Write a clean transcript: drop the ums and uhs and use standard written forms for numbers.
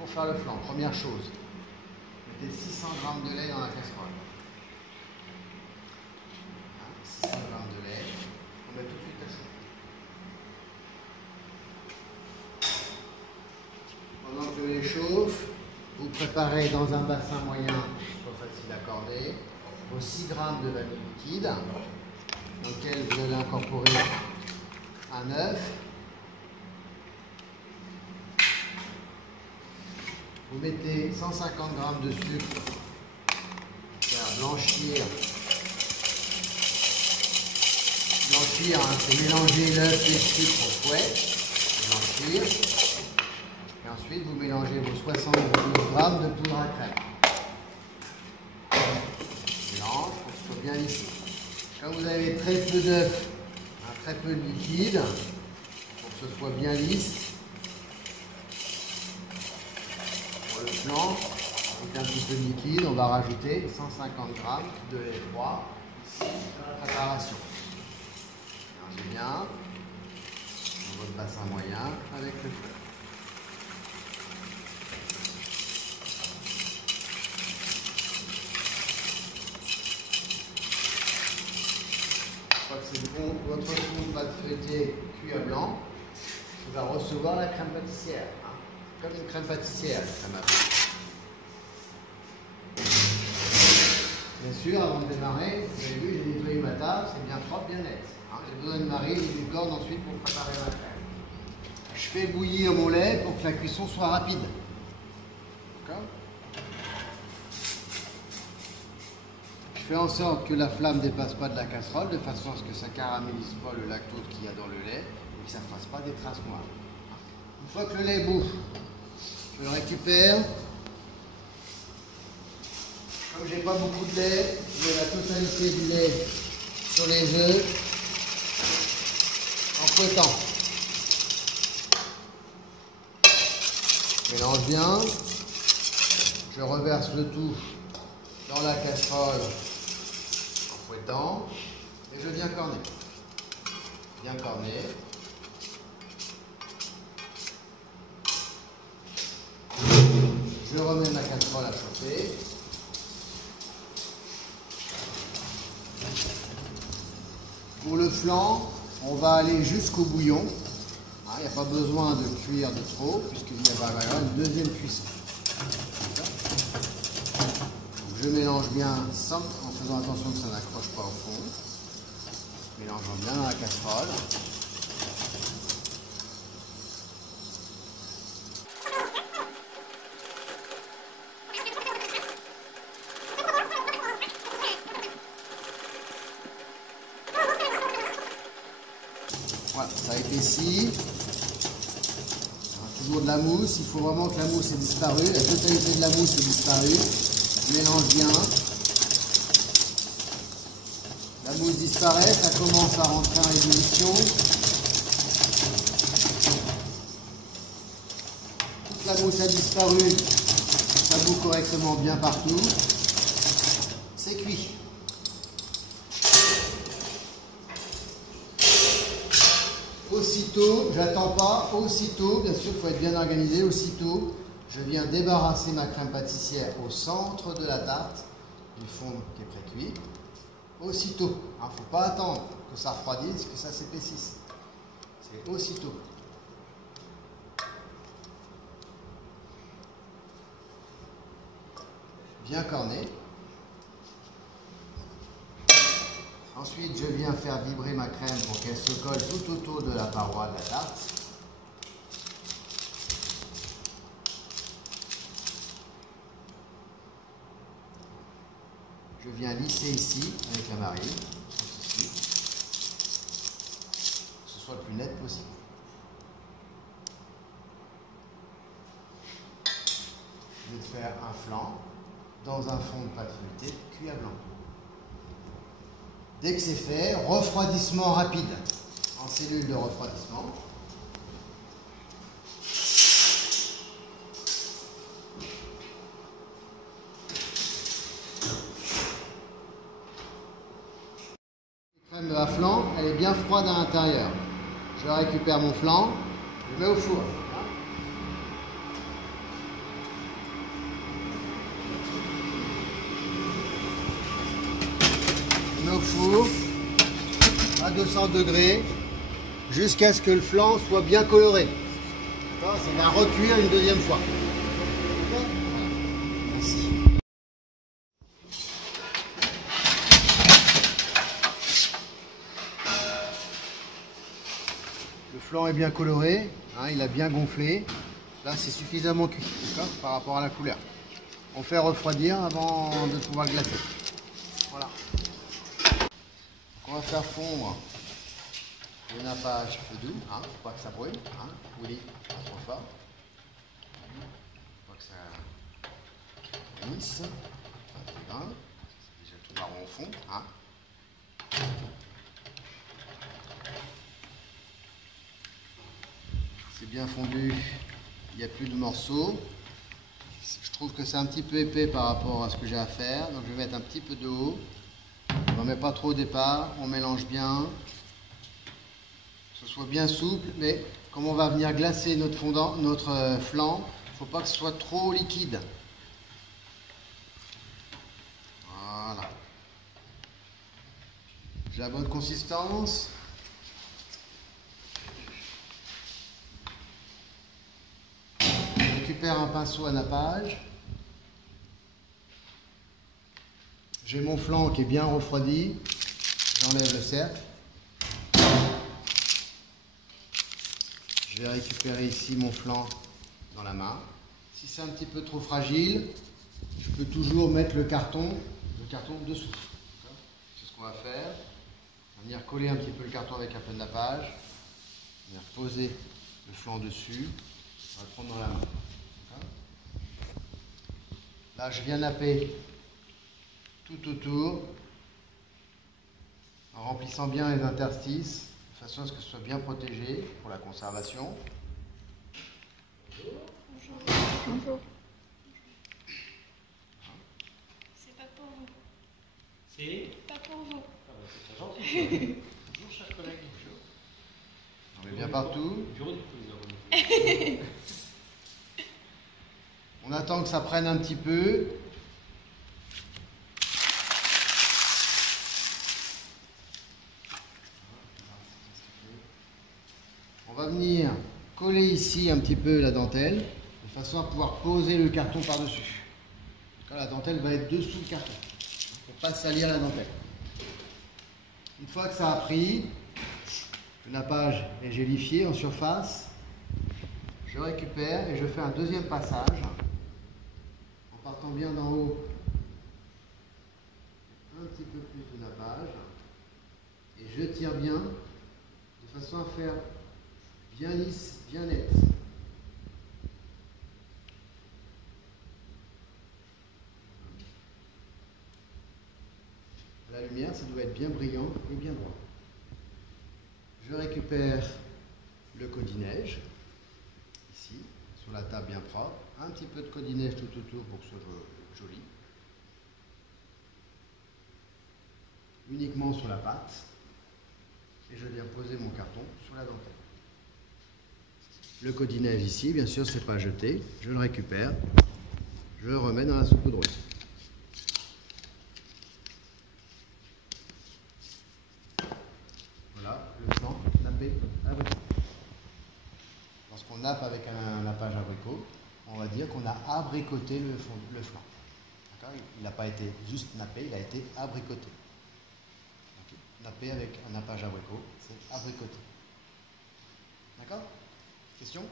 pour faire le flan, première chose, mettez 600 g de lait dans la casserole. 600 g de lait, on met tout de suite à chauffer. Pendant que le lait chauffe, vous préparez dans un bassin moyen, pas facile à corder, vos 6 g de vanille liquide, dans lequel vous allez incorporer un œuf. Vous mettez 150 g de sucre pour faire blanchir, hein, c'est mélanger l'œuf et le sucre au fouet, blanchir. Et ensuite, vous mélangez vos 70 g de poudre à crème. Mélange pour que ce soit bien lisse. Quand vous avez très peu d'œuf, très peu de liquide, pour que ce soit bien lisse, pour le flan, avec un petit peu de liquide, on va rajouter 150 g de lait froid ici dans la préparation. Mélangez bien dans votre bassin moyen avec le feu. Une fois que c'est bon, votre fond de pâte feuilletée cuit à blanc, il va recevoir la crème pâtissière. Hein. Comme une crème pâtissière, la crème à blanc. Bien sûr, avant de démarrer, vous avez vu, j'ai nettoyé ma table, c'est bien propre, bien net. Hein. J'ai besoin de mariner et du corne ensuite pour préparer ma crème. Je fais bouillir mon lait pour que la cuisson soit rapide. D'accord ? Je fais en sorte que la flamme ne dépasse pas de la casserole, de façon à ce que ça ne caramélise pas le lactose qu'il y a dans le lait et que ça ne fasse pas des traces noires. Une fois que le lait bout, je le récupère. Comme j'ai pas beaucoup de lait, je mets la totalité du lait sur les œufs en fouettant. Je mélange bien. Je reverse le tout dans la casserole en fouettant et je viens corner. Bien corner. Je remets ma casserole à chauffer. Pour le flan, on va aller jusqu'au bouillon. Il n'y a pas besoin de cuire de trop, puisqu'il va y avoir une deuxième cuisson. Donc je mélange bien en faisant attention que ça n'accroche pas au fond. Mélangeons bien dans la casserole. Voilà, ça épaissit. Toujours de la mousse, il faut vraiment que la mousse ait disparu, la totalité de la mousse est disparue. Je mélange bien. La mousse disparaît, ça commence à rentrer en ébullition. Toute la mousse a disparu, ça bout correctement bien partout. C'est cuit. Aussitôt, j'attends pas, aussitôt, bien sûr il faut être bien organisé, aussitôt je viens débarrasser ma crème pâtissière au centre de la tarte du fond qui est pré-cuit. Aussitôt, il ne faut pas attendre que ça refroidisse, que ça s'épaississe. C'est aussitôt. Bien corné. Ensuite, je viens faire vibrer ma crème pour qu'elle se colle tout autour de la paroi de la tarte. Je viens lisser ici avec la marine, que ce soit le plus net possible. Je vais faire un flan dans un fond de pâte feuilletée cuit à blanc. Dès que c'est fait, refroidissement rapide en cellule de refroidissement. La crème de la flan, elle est bien froide à l'intérieur. Je récupère mon flan, je le mets au four. four à 200 degrés jusqu'à ce que le flanc soit bien coloré. Ça va recuire une deuxième fois. Merci. Le flanc est bien coloré, hein, il a bien gonflé. Là, c'est suffisamment cuit, par rapport à la couleur. On fait refroidir avant de pouvoir glacer. Voilà. Donc, on va faire fondre le nappage feu doux, hein, faut pas que ça brûle. Hein. Oui, pas trop fort. Faut pas que ça misse. C'est déjà tout marron au fond. Hein. C'est bien fondu, il n'y a plus de morceaux. Je trouve que c'est un petit peu épais par rapport à ce que j'ai à faire, donc je vais mettre un petit peu d'eau. On n'en met pas trop au départ, on mélange bien, que ce soit bien souple, mais comme on va venir glacer notre fondant, notre flanc, il ne faut pas que ce soit trop liquide. Voilà. J'ai la bonne consistance. Je récupère un pinceau à nappage. J'ai mon flanc qui est bien refroidi. J'enlève le cercle. Je vais récupérer ici mon flanc dans la main. Si c'est un petit peu trop fragile, je peux toujours mettre le carton dessous. C'est ce qu'on va faire. On va venir coller un petit peu le carton avec un peu de nappage. On va venir poser le flanc dessus. On va le prendre dans la main. Là, je viens napper tout autour en remplissant bien les interstices de façon à ce que ce soit bien protégé pour la conservation. Bonjour. Bonjour. C'est pas pour vous. C'est pas pour vous. Ah bah c'est très gentil. Bonjour chers collègues. On met bien partout. On attend que ça prenne un petit peu. On va venir coller ici un petit peu la dentelle, de façon à pouvoir poser le carton par-dessus. La dentelle va être dessous le carton, pour ne pas salir la dentelle. Une fois que ça a pris, le nappage est gélifié en surface, je récupère et je fais un deuxième passage, en partant bien d'en haut, un petit peu plus de nappage, et je tire bien, de façon à faire bien lisse, bien nette. La lumière, ça doit être bien brillant et bien droit. Je récupère le codinège, ici, sur la table bien propre. Un petit peu de codinège tout autour pour que ce soit joli. Uniquement sur la pâte. Et je viens poser mon carton sur la dentelle. Le codinège ici, bien sûr, c'est pas jeté. Je le récupère. Je le remets dans la saupoudreuse. Voilà, le flanc nappé abricot. Lorsqu'on nappe avec un nappage abricot, on va dire qu'on a abricoté le flanc. Il n'a pas été juste nappé, il a été abricoté. Donc, nappé avec un nappage abricot, c'est abricoté. D'accord? Question?